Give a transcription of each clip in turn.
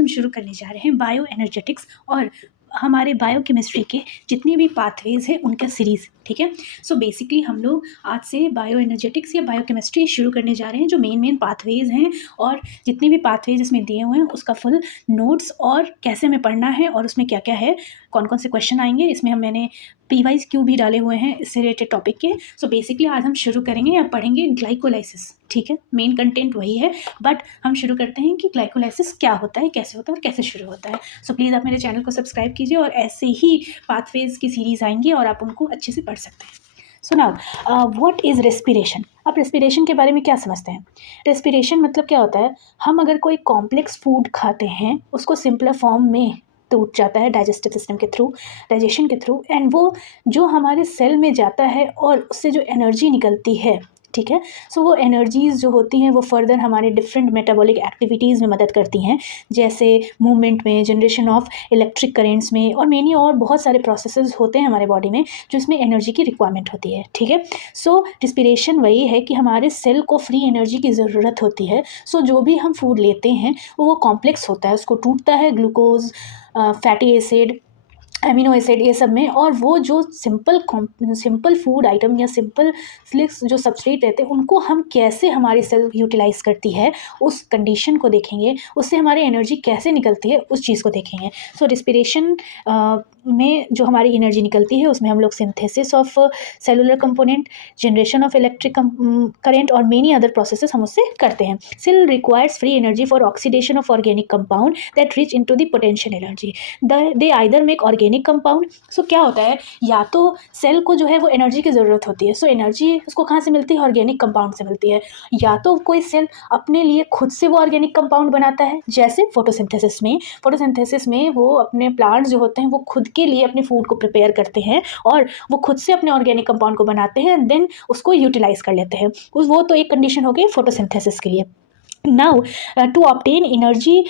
हम शुरू करने जा रहे हैं बायो एनर्जेटिक्स और हमारे बायोकेमिस्ट्री के जितने भी पाथवेज हैं उनका सीरीज़। ठीक है, सो बेसिकली हम लोग आज से बायो एनर्जेटिक्स या बायोकेमिस्ट्री शुरू करने जा रहे हैं, जो मेन पाथवेज हैं और जितने भी पाथवेज इसमें दिए हुए हैं उसका फुल नोट्स और कैसे हमें पढ़ना है और उसमें क्या क्या है, कौन कौन से क्वेश्चन आएंगे, इसमें मैंने PYQ भी डाले हुए हैं इससे रिलेटेड टॉपिक के। सो बेसिकली आज हम शुरू करेंगे या पढ़ेंगे ग्लाइकोलाइसिस। ठीक है, मेन कंटेंट वही है, बट हम शुरू करते हैं कि ग्लाइकोलाइसिस क्या होता है, कैसे होता है और कैसे शुरू होता है। सो प्लीज़ आप मेरे चैनल को सब्सक्राइब कीजिए और ऐसे ही पाथवेज की सीरीज़ आएंगी और आप उनको अच्छे से पढ़ सकते हैं। So now what is respiration. आप रेस्पिरेशन के बारे में क्या समझते हैं? रेस्पिरेशन मतलब क्या होता है, हम अगर कोई कॉम्प्लेक्स फूड खाते हैं उसको सिंपलर फॉर्म में टूट जाता है डाइजेस्टिव सिस्टम के थ्रू, डाइजेशन के थ्रू, एंड वो जो हमारे सेल में जाता है और उससे जो एनर्जी निकलती है, ठीक है, सो वो एनर्जीज़ जो होती हैं वो फर्दर हमारे डिफरेंट मेटाबॉलिक एक्टिविटीज़ में मदद करती हैं, जैसे मूवमेंट में, जनरेशन ऑफ इलेक्ट्रिक करेंट्स में, और मेनी और बहुत सारे प्रोसेसेस होते हैं हमारे बॉडी में जो इसमें एनर्जी की रिक्वायरमेंट होती है। ठीक है, सो रिस्पिरेशन वही है कि हमारे सेल को फ्री एनर्जी की ज़रूरत होती है। सो जो भी हम फूड लेते हैं वो कॉम्प्लेक्स होता है, उसको टूटता है glucose, fatty acid, amino acid, ये सब में, और वो जो सिंपल फूड आइटम या सिंपल फ्लिक्स जो सबस्ट्रेट रहते हैं उनको हम कैसे हमारी सेल यूटिलाइज़ करती है उस कंडीशन को देखेंगे, उससे हमारी एनर्जी कैसे निकलती है उस चीज़ को देखेंगे। सो रिस्पिरेशन में जो हमारी एनर्जी निकलती है उसमें हम लोग synthesis of cellular component, generation of electric current और मेनी अदर प्रोसेसेस हम उससे करते हैं। Cell requires free energy for oxidation of organic compound that reach into the potential energy, they either make organic compound. So क्या होता है, या तो सेल को जो है वो एनर्जी की ज़रूरत होती है, सो एनर्जी उसको कहाँ से मिलती है, ऑर्गेनिक कंपाउंड से मिलती है, या तो कोई सेल अपने लिए खुद से वो ऑर्गेनिक कंपाउंड बनाता है, जैसे फोटोसिंथेसिस में वो अपने प्लांट्स जो होते हैं वो खुद के लिए अपने फूड को प्रिपेयर करते हैं और वो खुद से अपने ऑर्गेनिक कंपाउंड को बनाते हैं, देन उसको यूटिलाइज कर लेते हैं। वो तो एक कंडीशन हो गई फोटोसिंथेसिस के लिए। Now to obtain energy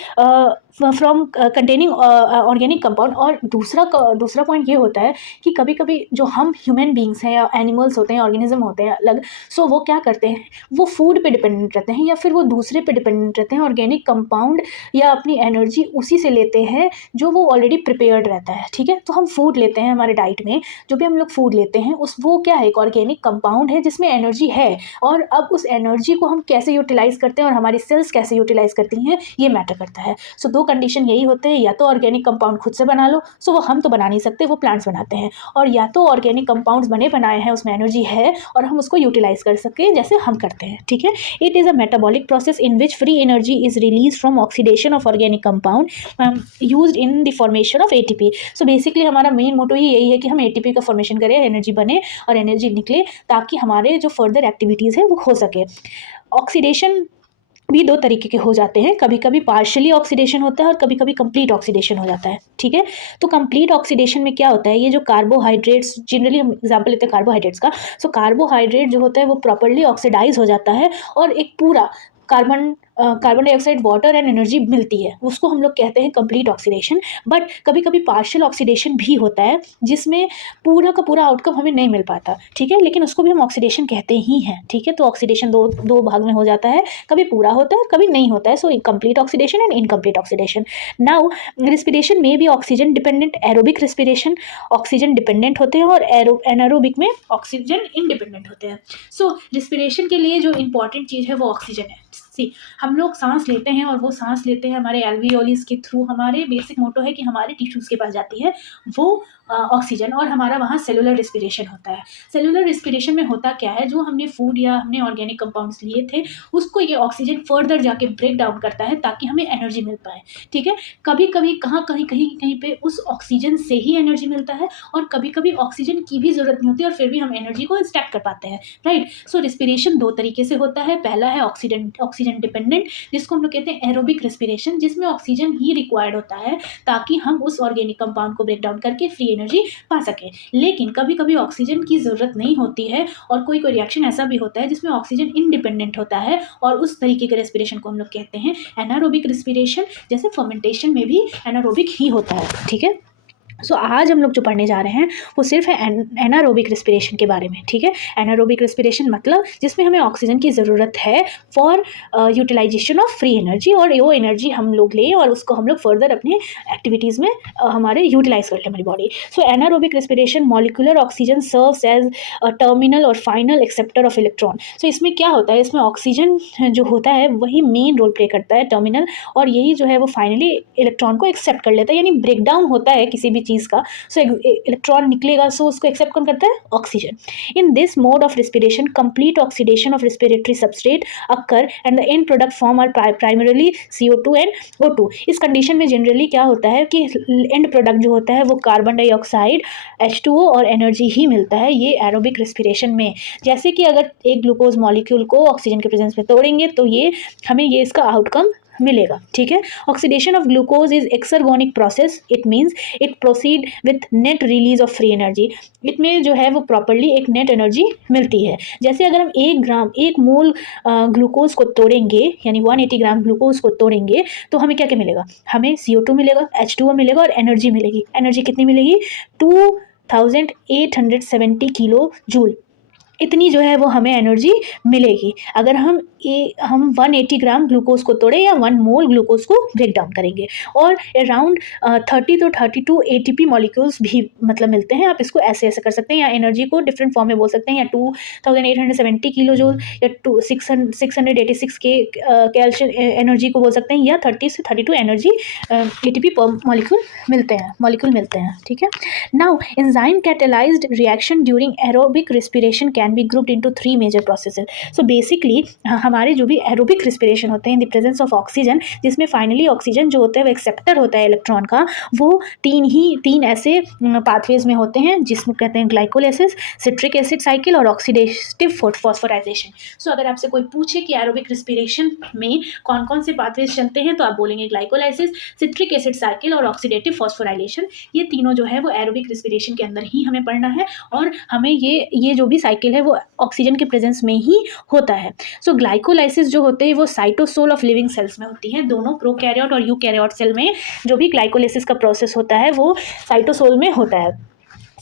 from containing organic compound, और दूसरा पॉइंट ये होता है कि कभी कभी जो हम ह्यूमन बींग्स हैं या एनिमल्स होते हैं, ऑर्गेनिज्म होते हैं अलग, सो वो क्या करते हैं, वो फूड पे डिपेंडेंट रहते हैं या फिर वो दूसरे पे डिपेंडेंट रहते हैं, ऑर्गेनिक कंपाउंड या अपनी एनर्जी उसी से लेते हैं जो वो ऑलरेडी प्रिपेयर्ड रहता है। ठीक है, तो हम फूड लेते हैं, हमारे डाइट में जो भी हम लोग फूड लेते हैं वो क्या है, एक ऑर्गेनिक कंपाउंड है जिसमें एनर्जी है, और अब उस एनर्जी को हम कैसे यूटिलाइज करते हैं और हमारी सेल्स कैसे यूटिलाइज करती हैं ये मैटर करता है। सो दो कंडीशन यही होते हैं, या तो ऑर्गेनिक कंपाउंड खुद से बना लो, सो वो हम तो बना नहीं सकते, वो प्लांट्स बनाते हैं, और या तो ऑर्गेनिक कंपाउंड्स बने बनाए हैं उसमें एनर्जी है और हम उसको यूटिलाइज कर सकें जैसे हम करते हैं। ठीक है, it is a metabolic process in which free energy is release from oxidation of organic compound used in the formation of ATP। So basically हमारा मेन मोटो ही यही है कि हम ATP का फॉर्मेशन करें, एनर्जी बने और एनर्जी निकले, ताकि हमारे जो फर्दर एक्टिविटीज़ है वो हो सके। ऑक्सीडेशन भी दो तरीके के हो जाते हैं, कभी कभी पार्शियली ऑक्सीडेशन होता है और कभी कभी कंप्लीट ऑक्सीडेशन हो जाता है। ठीक है, तो कंप्लीट ऑक्सीडेशन में क्या होता है, ये जो कार्बोहाइड्रेट्स, जनरली हम एग्जांपल लेते हैं कार्बोहाइड्रेट्स का, सो कार्बोहाइड्रेट जो होता है वो प्रॉपर्ली ऑक्सीडाइज हो जाता है और एक पूरा carbon dioxide, water and energy मिलती है, उसको हम लोग कहते हैं कंप्लीट ऑक्सीडेशन। बट कभी कभी पार्शियल ऑक्सीडेशन भी होता है जिसमें पूरा का पूरा आउटकम हमें नहीं मिल पाता। ठीक है, लेकिन उसको भी हम ऑक्सीडेशन कहते ही हैं। ठीक है, तो ऑक्सीडेशन दो भाग में हो जाता है, कभी पूरा होता है कभी नहीं होता है। So complete oxidation and incomplete oxidation. Now respiration में भी oxygen dependent, aerobic respiration oxygen dependent होते हैं और एनारोबिक में ऑक्सीजन इंडिपेंडेंट होते हैं। सो रिस्पिरेशन के लिए जो इंपॉर्टेंट चीज़ है वो ऑक्सीजन है। हम लोग सांस लेते हैं और वो सांस लेते हैं हमारे एल्वियोलिस के थ्रू, हमारे बेसिक मोटो है कि हमारे टिश्यूज़ के पास जाती है वो ऑक्सीजन, और हमारा वहाँ सेलुलर रिस्पिरेशन होता है। सेलुलर रिस्पिरेशन में होता क्या है, जो हमने फूड या हमने ऑर्गेनिक कंपाउंड्स लिए थे उसको ये ऑक्सीजन फर्दर जाके ब्रेक डाउन करता है ताकि हमें एनर्जी मिल पाए। ठीक है, कभी कभी कहीं पे उस ऑक्सीजन से ही एनर्जी मिलता है और कभी कभी ऑक्सीजन की भी ज़रूरत नहीं होती और फिर भी हम एनर्जी को एक्सट्रैक्ट कर पाते हैं। राइट, सो रिस्पिरेशन दो तरीके से होता है, पहला है ऑक्सीजन डिपेंडेंट, जिसको हम लोग कहते हैं एरोबिक रिस्पिरेशन, जिसमें ऑक्सीजन ही रिक्वायर्ड होता है ताकि हम उस ऑर्गेनिक कंपाउंड को ब्रेक डाउन करके फ्री एनर्जी पा सके। लेकिन कभी कभी ऑक्सीजन की ज़रूरत नहीं होती है और कोई रिएक्शन ऐसा भी होता है जिसमें ऑक्सीजन इंडिपेंडेंट होता है, और उस तरीके के रेस्पिरेशन को हम लोग कहते हैं एनारोबिक रिस्पिरेशन, जैसे फर्मेंटेशन में भी एनारोबिक ही होता है। ठीक है, सो आज हम लोग जो पढ़ने जा रहे हैं वो सिर्फ है एनारोबिक रेस्पिरेशन के बारे में, ठीक है। एनारोबिक रेस्पिरेशन मतलब जिसमें हमें ऑक्सीजन की ज़रूरत है for utilization of free energy, और वो एनर्जी हम लोग लें और उसको हम लोग फर्दर अपने एक्टिविटीज़ में हमारे यूटिलाइज कर लें हमारी body. So anaerobic respiration molecular oxygen serves as terminal और final acceptor of electron. So इसमें क्या होता है, इसमें ऑक्सीजन जो होता है वही मेन रोल प्ले करता है, टर्मिनल, और यही जो है वो फाइनली इलेक्ट्रॉन को एक्सेप्ट कर लेता है, यानी ब्रेक डाउन होता है किसी भी चीज़ का, सो इलेक्ट्रॉन निकलेगा, सो उसको एक्सेप्ट कौन करता है, oxygen. In this mode of respiration complete oxidation of respiratory substrate occur and the end product form are primarily CO2 and O2। इस कंडीशन में जनरली क्या होता है कि एंड प्रोडक्ट जो होता है वो कार्बन डाइऑक्साइड, H2O और एनर्जी ही मिलता है ये एरोबिक रेस्पिरेशन में। जैसे कि अगर एक ग्लूकोज मॉलिक्यूल को ऑक्सीजन के प्रेजेंस में तोड़ेंगे तो ये हमें ये इसका आउटकम मिलेगा, ठीक है। Oxidation of glucose is exergonic process, it means it proceed with net release of free energy. इसमें जो है वो प्रॉपरली एक नेट एनर्जी मिलती है। जैसे अगर हम 1 मोल ग्लूकोज को तोड़ेंगे, यानी 180 ग्राम ग्लूकोज को तोड़ेंगे, तो हमें क्या क्या मिलेगा, हमें CO2 मिलेगा, H2O मिलेगा और एनर्जी मिलेगी। एनर्जी कितनी मिलेगी, 2870 किलो जूल, इतनी जो है वो हमें एनर्जी मिलेगी अगर हम 180 ग्राम ग्लूकोज को तोड़े या 1 मोल ग्लूकोज को ब्रेक डाउन करेंगे। और अराउंड 30 to 32 ATP मॉलिक्यूल्स भी मतलब मिलते हैं। आप इसको ऐसे ऐसे कर सकते हैं, या एनर्जी को डिफरेंट फॉर्म में बोल सकते हैं, या 2870 किलो जूल, या 686 के कैल्शियम एनर्जी को बोल सकते हैं, या 30 से 32 एनर्जी ATP मॉलिक्यूल मिलते हैं, ठीक है। Now enzyme catalysed reaction during aerobic respiration can be grouped into 3 major processes. So basically हमारे जो भी एरोबिक रेस्पिरेशन होते हैं in the presence of oxygen, जिसमें फाइनली ऑक्सीजन जो होता है वो एक्सेप्टर होता है इलेक्ट्रॉन का, वो तीन ऐसे पाथवेज में होते हैं जिसमें कहते हैं ग्लाइकोलाइसिस, सिट्रिक एसिड साइकिल और ऑक्सीडेटिव फॉस्फोराइजेशन। सो अगर आपसे कोई पूछे कि एरोबिक रेस्पिरेशन में कौन कौन से पाथवेज चलते हैं, तो आप बोलेंगे ग्लाइकोलाइसिस, सिट्रिक एसिड साइकिल और ऑक्सीडेटिव फॉस्फोराइलेशन। ये तीनों जो है वो एरोबिक रेस्पिरेशन के अंदर ही हमें पढ़ना है, और हमें ये जो भी साइकिल है वो ऑक्सीजन के प्रेजेंस में ही होता है। सो ग्लाइकोलाइसिस जो होते हैं वो साइटोसोल ऑफ लिविंग सेल्स में होती है। दोनों प्रोकैरियोट और यूकैरियोट सेल में जो भी ग्लाइकोलाइसिस का प्रोसेस होता है वो साइटोसोल में होता है।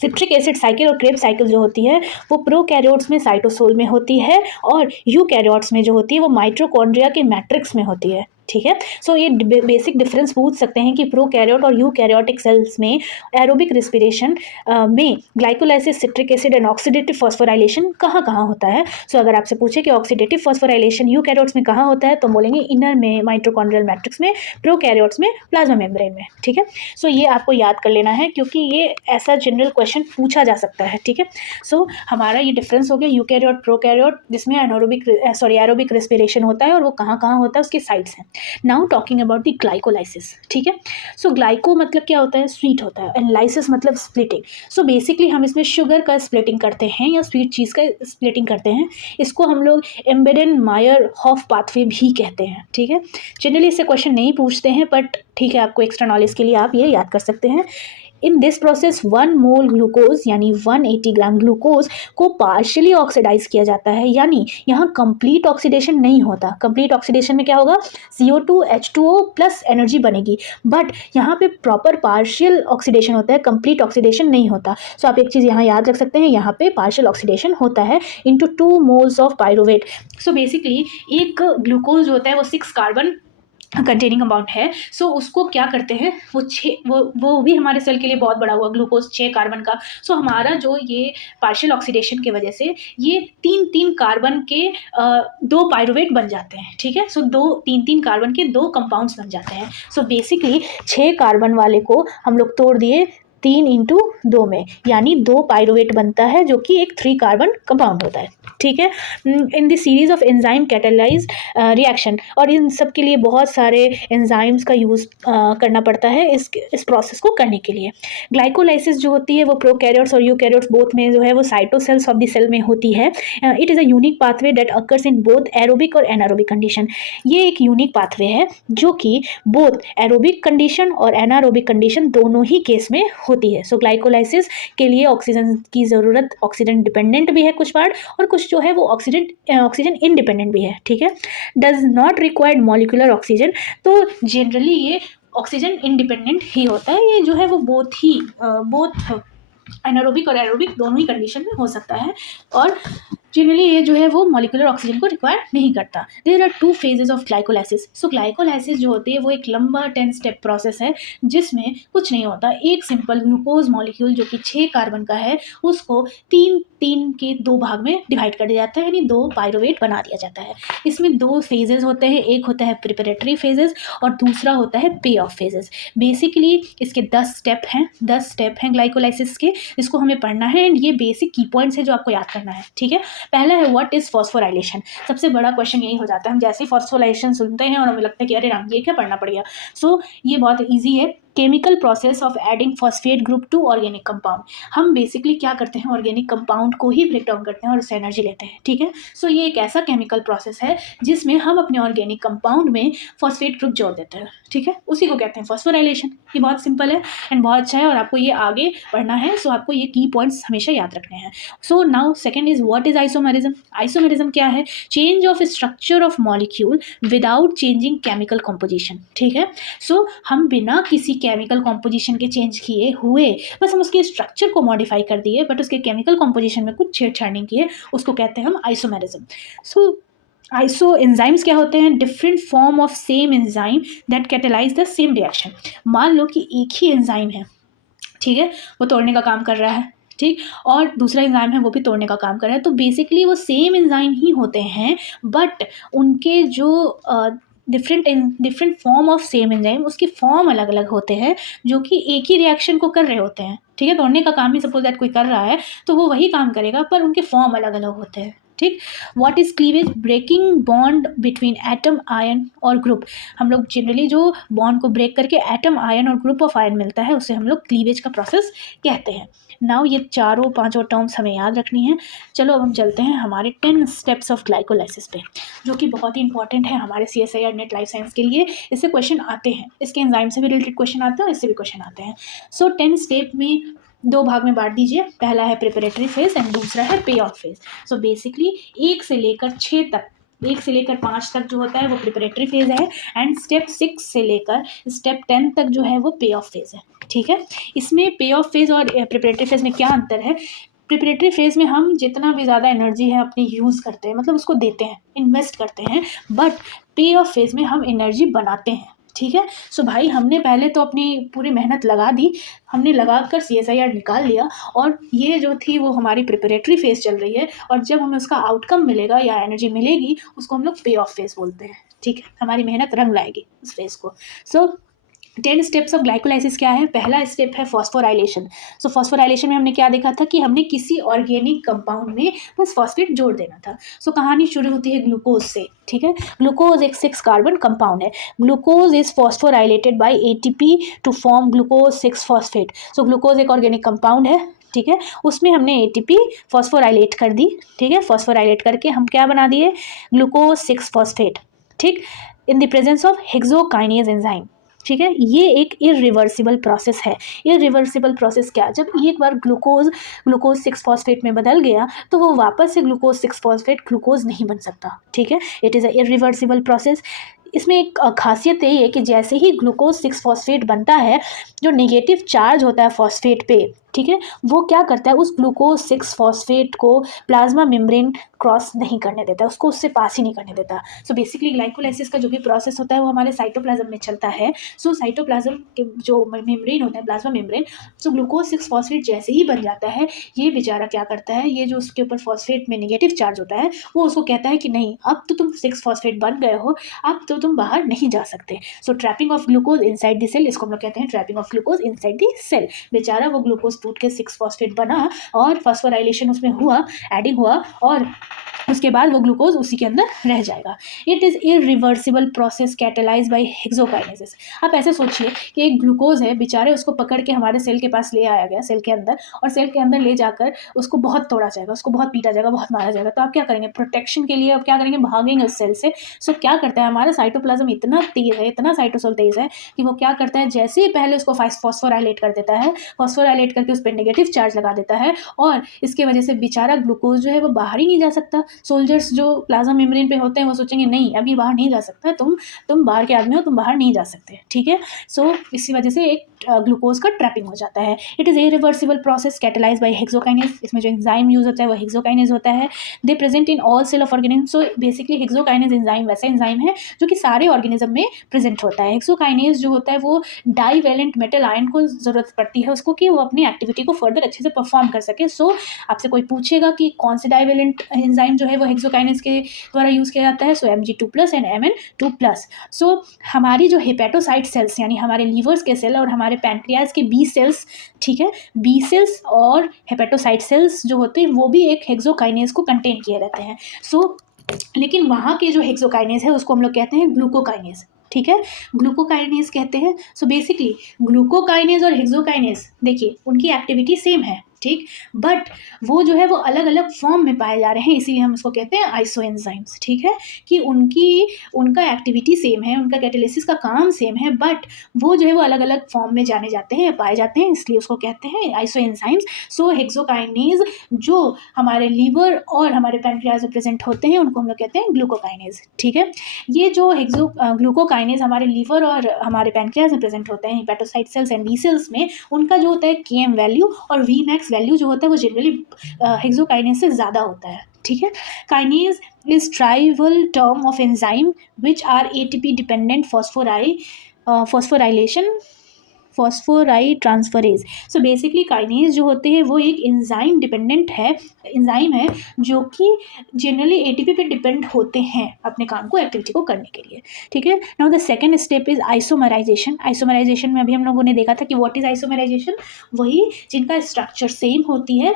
सिट्रिक एसिड साइकिल और क्रेब्स साइकिल जो होती है वो प्रोकैरियोट्स में साइटोसोल में होती है, और यूकैरियोट्स में जो होती है वो माइटोकॉन्ड्रिया के मैट्रिक्स में होती है, ठीक है। सो ये बेसिक डिफरेंस पूछ सकते हैं कि प्रोकैरियोट और यूकैरियोटिक सेल्स में एरोबिक रेस्पिरेशन में glycolysis, citric acid and oxidative phosphorylation कहाँ कहाँ होता है। सो अगर आपसे पूछे कि ऑक्सीडेटिव फॉस्फोराइलेशन यूकैरियोट्स में कहाँ होता है, तो बोलेंगे इनर में माइटोकॉन्ड्रियल मैट्रिक्स में, प्रोकैरियोट्स में प्लाज्मा मेम्ब्रेन में, ठीक है। सो ये आपको याद कर लेना है क्योंकि ये ऐसा जनरल क्वेश्चन पूछा जा सकता है, ठीक है। सो हमारा ये डिफरेंस हो गया यूकैरियोट प्रोकैरियोट, जिसमें एरोबिक रेस्पिरेशन होता है और वो कहाँ कहाँ होता है उसके साइड्स हैं। Now talking about the glycolysis, ठीक है। सो ग्लाइको मतलब क्या होता है, स्वीट होता है, एंड लाइसिस मतलब स्प्लिटिंग। सो बेसिकली हम इसमें शुगर का स्प्लिटिंग करते हैं या स्वीट चीज़ का स्प्लिटिंग करते हैं। इसको हम लोग एम्बेडेन मायर हॉफ पाथवे भी कहते हैं, ठीक है। जनरली इससे क्वेश्चन नहीं पूछते हैं, बट ठीक है, आपको एक्स्ट्रा नॉलेज के लिए आप ये याद कर सकते हैं। In this process 1 mole glucose यानी 180 ग्राम ग्लूकोज को पार्शियली ऑक्सीडाइज किया जाता है, यानी यहाँ कंप्लीट ऑक्सीडेशन नहीं होता। कंप्लीट ऑक्सीडेशन में क्या होगा, CO2 H2O प्लस एनर्जी बनेगी, बट यहाँ पे प्रॉपर पार्शियल ऑक्सीडेशन होता है, कंप्लीट ऑक्सीडेशन नहीं होता। सो आप एक चीज़ यहाँ याद रख सकते हैं, यहाँ पे पार्शियल ऑक्सीडेशन होता है into 2 moles of pyruvate. So basically एक ग्लूकोज होता है वो 6 कार्बन कंटेनिंग कंपाउंड है। सो उसको क्या करते हैं, वो भी हमारे सेल के लिए बहुत बड़ा हुआ ग्लूकोज 6 कार्बन का। सो हमारा जो ये पार्शियल ऑक्सीडेशन की वजह से ये 3 कार्बन के 2 पायरुवेट बन जाते हैं, ठीक है। सो 3 कार्बन के 2 कंपाउंड्स बन जाते हैं। सो बेसिकली 6 कार्बन वाले को हम लोग तोड़ दिए 3 इंटू 2 में, यानी 2 पायरुवेट बनता है जो कि एक 3 कार्बन कंपाउंड होता है, ठीक है। In the series of enzyme catalyse reaction, और इन सब के लिए बहुत सारे एंजाइम्स का यूज़ करना पड़ता है इस प्रोसेस को करने के लिए। ग्लाइकोलाइसिस जो होती है वो प्रोकैरियोट्स और यूकैरियोट्स बोथ में जो है वो साइटोसेल्स ऑफ द सेल में होती है। It is a unique pathway that occurs in both aerobic और एनारोबिक कंडीशन। ये एक यूनिक पाथवे है जो कि बोथ एरोबिक कंडीशन और एनारोबिक कंडीशन दोनों ही केस में होती है। सो ग्लाइकोलाइसिस के लिए ऑक्सीजन की ज़रूरत, ऑक्सीजन डिपेंडेंट भी है कुछ पार्ट, और कुछ जो है वो ऑक्सीजन इंडिपेंडेंट भी है, ठीक है। Does not required molecular oxygen, तो जनरली ये ऑक्सीजन इंडिपेंडेंट ही होता है। ये जो है वो बोथ एनारोबिक और एरोबिक दोनों ही कंडीशन में हो सकता है, और जनरली ये जो है वो मॉलिक्यूलर ऑक्सीजन को रिक्वायर नहीं करता। There are 2 phases of glycolysis. So glycolysis जो होती है वो एक लंबा 10 स्टेप प्रोसेस है, जिसमें कुछ नहीं होता, एक सिंपल ग्लूकोज मॉलिक्यूल जो कि 6 कार्बन का है उसको 3 के 2 भाग में डिवाइड कर दिया जाता है, यानी 2 पाइरुवेट बना दिया जाता है। इसमें 2 फेजेस होते हैं, एक होता है प्रिपरेटरी फेजेस और दूसरा होता है पे ऑफ फेजेस। बेसिकली इसके 10 स्टेप हैं ग्लाइकोलाइसिस के, इसको हमें पढ़ना है, एंड ये बेसिक की पॉइंट्स है जो आपको याद करना है, ठीक है। पहला है व्हाट इज फॉस्फोराइलेशन। सबसे बड़ा क्वेश्चन यही हो जाता है, हम जैसे ही फॉस्फोराइलेशन सुनते हैं और हमें लगता है कि अरे राम ये क्या पढ़ना पड़ेगा। सो ये बहुत ईजी है, chemical process of adding phosphate group to organic compound. हम बेसिकली क्या करते हैं, ऑर्गेनिक कंपाउंड को ही ब्रेक डाउन करते हैं और उससे एनर्जी लेते हैं, ठीक है। सो ये एक ऐसा केमिकल प्रोसेस है जिसमें हम अपने ऑर्गेनिक कंपाउंड में फॉस्फेट ग्रुप जोड़ देते हैं, ठीक है, उसी को कहते हैं फॉस्फोराइलेशन। ये बहुत सिंपल है एंड बहुत अच्छा है, और आपको ये आगे पढ़ना है, सो आपको ये की पॉइंट्स हमेशा याद रखने हैं। So now second is what is isomerism. Isomerism क्या है, change of structure of molecule without changing chemical composition, ठीक है। सो हम बिना किसी केमिकल कॉम्पोजिशन के चेंज किए हुए, बस हम उसके स्ट्रक्चर को मॉडिफाई कर दिए बट उसके केमिकल कॉम्पोजिशन में कुछ छेड़छाड़ नहीं किए, उसको कहते हैं हम आइसोमेरिज्म। सो आइसो एंजाइम्स क्या होते हैं, different form of same enzyme that catalyse the same reaction. मान लो कि एक ही एंजाइम है, ठीक है, वो तोड़ने का काम कर रहा है, ठीक, और दूसरा एंजाइम है वो भी तोड़ने का काम कर रहा है, तो बेसिकली वो सेम एंजाइम ही होते हैं, बट उनके जो different form of same enzyme, उसके फॉर्म अलग अलग होते हैं जो कि एक ही रिएक्शन को कर रहे होते हैं, ठीक है। तोड़ने का काम ही सपोज दैट कोई कर रहा है तो वो वही काम करेगा, पर उनके फॉर्म अलग अलग होते हैं, ठीक। What is cleavage, breaking bond between atom ion और ग्रुप। हम लोग जनरली जो बॉन्ड को ब्रेक करके एटम आयन और ग्रुप ऑफ आयन मिलता है उसे हम लोग क्लीवेज का प्रोसेस कहते हैं। नाउ ये 4-5 टर्म्स हमें याद रखनी है। चलो अब हम चलते हैं हमारे 10 स्टेप्स ऑफ ग्लाइकोलाइसिस पे, जो कि बहुत ही इंपॉर्टेंट है हमारे CSIR नेट लाइफ साइंस के लिए। इससे क्वेश्चन आते हैं, इसके एंजाइम से भी रिलेटेड क्वेश्चन आते हैं और इससे भी क्वेश्चन आते हैं। सो 10 स्टेप में 2 भाग में बांट दीजिए, पहला है प्रिपरेटरी फेज एंड दूसरा है पे ऑफ फेज। सो बेसिकली 1 से लेकर 6 तक, 1 से लेकर 5 तक जो होता है वो प्रिपरेटरी फेज है, एंड स्टेप 6 से लेकर स्टेप 10 तक जो है वो पे ऑफ फेज है, ठीक है। इसमें पे ऑफ फेज और प्रिपरेटरी फेज में क्या अंतर है, प्रिपरेटरी फेज में हम जितना भी ज़्यादा एनर्जी है अपनी यूज़ करते हैं, मतलब उसको देते हैं, इन्वेस्ट करते हैं, बट पे ऑफ फेज में हम एनर्जी बनाते हैं, ठीक है। सो भाई हमने पहले तो अपनी पूरी मेहनत लगा दी, हमने लगा कर CSIR निकाल लिया, और ये जो थी वो हमारी प्रिपरेटरी फेज चल रही है, और जब हमें उसका आउटकम मिलेगा या एनर्जी मिलेगी उसको हम लोग पे ऑफ फेज बोलते हैं, ठीक है। हमारी मेहनत रंग लाएगी उस फेज को। सो 10 स्टेप्स ऑफ ग्लाइकोलाइसिस क्या है, पहला स्टेप है फॉस्फोराइलेशन। सो फॉस्फोराइलेशन में हमने क्या देखा था कि हमने किसी ऑर्गेनिक कंपाउंड में बस फॉस्फेट जोड़ देना था। सो कहानी शुरू होती है ग्लूकोज से, ठीक है। ग्लूकोज एक 6 कार्बन कंपाउंड है। Glucose is phosphorylated by ATP to form glucose 6 phosphate. So glucose एक ऑर्गेनिक कंपाउंड है, ठीक है, उसमें हमने ATP फॉस्फोराइलेट कर दी, ठीक है। फॉस्फोराइलेट करके हम क्या बना दिए, ग्लूकोज 6 फॉस्फेट, ठीक, इन the presence of hexokinase enzyme, ठीक है। ये एक इरिवर्सिबल प्रोसेस है। इरिवर्सिबल प्रोसेस क्या, जब एक बार ग्लूकोज 6 फॉस्फेट में बदल गया तो वो वापस से ग्लूकोज 6 फॉस्फेट ग्लूकोज नहीं बन सकता, ठीक है। It is a irreversible process. इसमें एक खासियत ये है कि जैसे ही ग्लूकोज 6 फॉस्फेट बनता है, जो नेगेटिव चार्ज होता है फॉस्फेट पे, ठीक है, वो क्या करता है, उस ग्लूकोज 6 फॉस्फेट को प्लाज्मा मेम्ब्रेन क्रॉस नहीं करने देता, उसको उससे पास ही नहीं करने देता। सो बेसिकली ग्लाइकोलाइसिस का जो भी प्रोसेस होता है वो हमारे साइटोप्लाज्म में चलता है। सो साइटोप्लाज्म के जो मेम्ब्रेन होता है, plasma membrane, so glucose 6 phosphate जैसे ही बन जाता है, ये बेचारा क्या करता है, ये जो उसके ऊपर फॉस्फेट में नेगेटिव चार्ज होता है वो उसको कहता है कि नहीं, अब तो तुम 6 फॉस्फेट बन गए हो, अब तो तुम बाहर नहीं जा सकते। So trapping of glucose inside the cell, इसको हम लोग कहते हैं trapping of glucose inside the cell. बेचारा वो ग्लूकोज टूट के 6 फॉस्फेट बना और फॉस्फोराइलेशन उसमें हुआ, एडिंग हुआ, और उसके बाद वो ग्लूकोज उसी के अंदर रह जाएगा। It is irreversible process catalyse by hexokinases. आप ऐसे सोचिए कि एक ग्लूकोज है, बेचारे उसको पकड़ के हमारे सेल के पास ले आया गया, सेल के अंदर, और सेल के अंदर ले जाकर उसको बहुत तोड़ा जाएगा, उसको बहुत पीटा जाएगा, बहुत मारा जाएगा। तो आप क्या करेंगे, प्रोटेक्शन के लिए आप क्या करेंगे, भागेंगे उस सेल से। सो क्या करता है, हमारा साइटोप्लाज्म इतना तेज़ है, इतना साइटोसोल तेज़ है कि वो क्या करता है, जैसे ही पहले उसको फॉस्फोराइलेट कर देता है, फॉस्फोराइलेट करके उस पर नेगेटिव चार्ज लगा देता है, और इसके वजह से बेचारा ग्लूकोज जो है वो बाहर ही नहीं जा सकता। सोल्जर्स जो प्लाज्मा मेम्ब्रेन पे होते हैं वो सोचेंगे नहीं अभी बाहर नहीं जा सकता, तुम बाहर के आदमी हो, तुम बाहर नहीं जा सकते, ठीक है। सो इसी वजह से एक ग्लूकोज का ट्रैपिंग हो जाता है। It is irreversible process catalyse by hexokinase. इसमें जो एंजाइम यूज होता है वो हेक्सोकाइनेज होता है। They present in all cell of organism. So basically hexokinase enzyme वैसा एंजाइम है जो कि सारे ऑर्गेनिज्म में प्रेजेंट होता है। हेक्सोकाइनेज जो होता है वो डाईवैलेंट मेटल आयन को जरूरत पड़ती है उसको कि वो अपनी एक्टिविटी को फर्दर अच्छे से परफॉर्म कर सके। सो आपसे कोई पूछेगा कि कौन से डाईवैलेंट एंजाइम जो है वो हेक्सोकाइनेज के द्वारा यूज किया जाता है, सो Mg2+ एंड Mn2+। सो हमारी जो हेपेटोसाइट सेल्स यानी हमारे लीवर्स के सेल और हमारे पैंक्रियाज के बी सेल्स, ठीक है, बी सेल्स और हेपेटोसाइट सेल्स जो होते हैं वो भी एक हेक्सोकाइनेज को कंटेन किए रहते हैं। सो लेकिन वहाँ के जो हेक्सोकाइनेज है उसको हम लोग कहते हैं ग्लूकोकाइनेज, ठीक है, ग्लूकोकाइनेज कहते हैं। सो बेसिकली ग्लूकोकाइनेज और हेक्सोकाइनेज देखिए उनकी एक्टिविटी सेम है, ठीक, बट वो जो है वो अलग अलग फॉर्म में पाए जा रहे हैं, इसीलिए हम उसको कहते हैं आइसोएंजाइम्स, ठीक है, कि उनका एक्टिविटी सेम है, उनका कैटालिसिस का काम सेम है, बट वो जो है वो अलग अलग फॉर्म में जाने जाते हैं, पाए जाते हैं, इसलिए उसको कहते हैं आइसोएंजाइम्स। सो हेक्सोकाइनेज जो हमारे लीवर और हमारे पैंक्रियाज में प्रेजेंट होते हैं उनको हम लोग कहते हैं ग्लूकोकाइनेज, ठीक है। ये जो ग्लूकोकाइनेज हमारे लीवर और हमारे पैंक्रियाज में प्रेजेंट होते हैं hepatocyte cells and B cells में, उनका जो होता है Km वैल्यू और Vmax वैल्यू जो होता है वो जनरली हेक्सोकाइनेज से ज़्यादा होता है, ठीक है। Kinase is trivial term of enzyme which are ATP dependent phosphoride transferase. So basically kinase जो होते हैं वो एक एंजाइम डिपेंडेंट है, एंजाइम है जो कि जनरली ATP पे डिपेंड होते हैं अपने काम को, एक्टिविटी को करने के लिए, ठीक है। Now the second step is isomerization. Isomerization में अभी हम लोगों ने देखा था कि व्हाट इज आइसोमराइजेशन, वही जिनका स्ट्रक्चर सेम होती है,